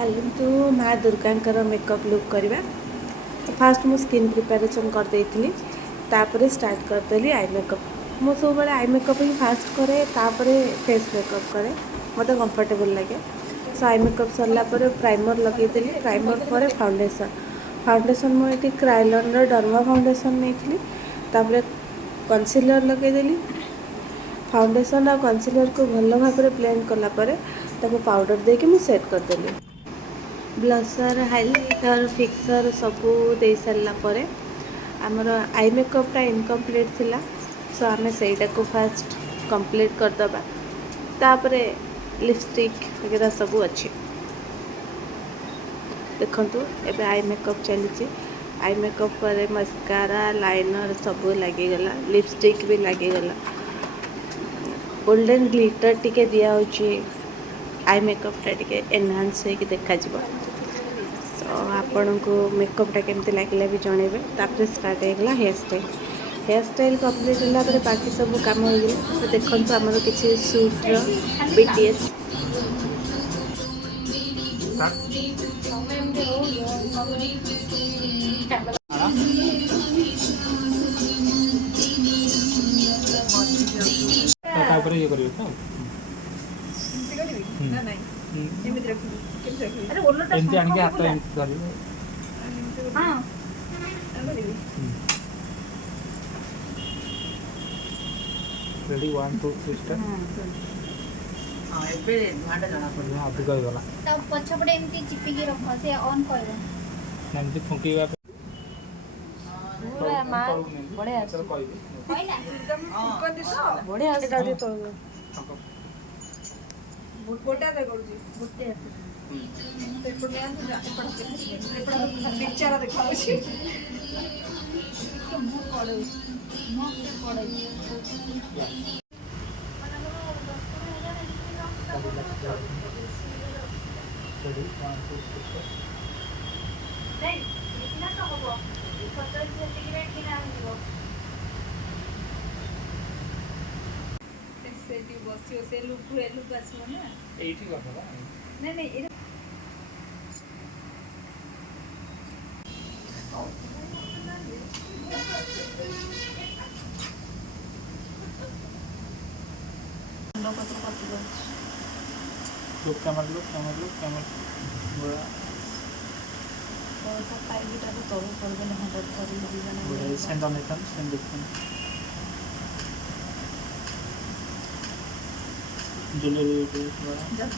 चलतु माँ Durga makeup look करवा। तो फास्ट मु स्किन प्रिपेरेसन करदेली स्टार्ट करदेली आई मेकअप। मु सब आई मेकअप ही फास्ट करे तापरे फेस मेकअप करे मत कंफर्टेबल लगे। सो आई मेकअप सरला प्राइमर लगेदेली। प्राइमर पर फाउंडेसन फाउंडेसन मुझे क्राइलन डर्मा फाउंडेसन नहीं तापर कंसीलर लगेदेली। फाउंडेसन और कंसीलर को भल भाव ब्लेंड कलापर पाउडर देके मुझे सेट करदेली। ब्लसर हाइलाइटर फिक्सर सबू दे सारापर आमर आई मेकअपटा इनकम्प्लीट थिला। सो आम से फास्ट कंप्लीट करदबा तापरे लिपस्टिक वगैरह सबू अच्छी देखंतु। एबे आई मेकअप चली। आई मेकअप पर मस्कारा लाइनर सबू लगीगला, लिपस्टिक भी लगीगला। गोल्डन ग्लिटर टिके दिया आई मेकअपटा टिके एनहांस होइके देखा जिवो। सो आपण को मेकअपटा केमती लगे भी जनइबे। तापर स्टार्ट होगा हेयर स्टाइल कंप्लीट होला पर बाकी सब काम हो गला। तो देखंतु हमर किछि सूट्र बीटीएस ये करियो तो ना नहीं एमती रखिबी केमती रखिबी अरे ओलटा एमती आनि के हाथ एमती धरिबो। हां करिबी रेडी 1 2 3 स्टार्ट। हां एबे भांडा जाना पड़े अधिक हो गला तब पछपड़े एमती चिपी के रख से ऑन करबो एमती फुंकीवा पूरा माल बड़े आस कहबे होइला कोन तो बड़े आसे तो गोटा रे करूची गोटे एपड़ में एपड़ पिक्चर देखाउची मुंह पड़े रेडी 1 2 3 स्टार्ट। नहीं इतना तो होबो 70 सेंटीग्रेड की नाम दिबो सेटी बसियो से लुक आसो ना एठी करबा नहीं नहीं लुक कैमरा बड़ा तो पाइटा तो तौर पड़े ना बड़ा send on eaten send eaten jewellery बड़ा जब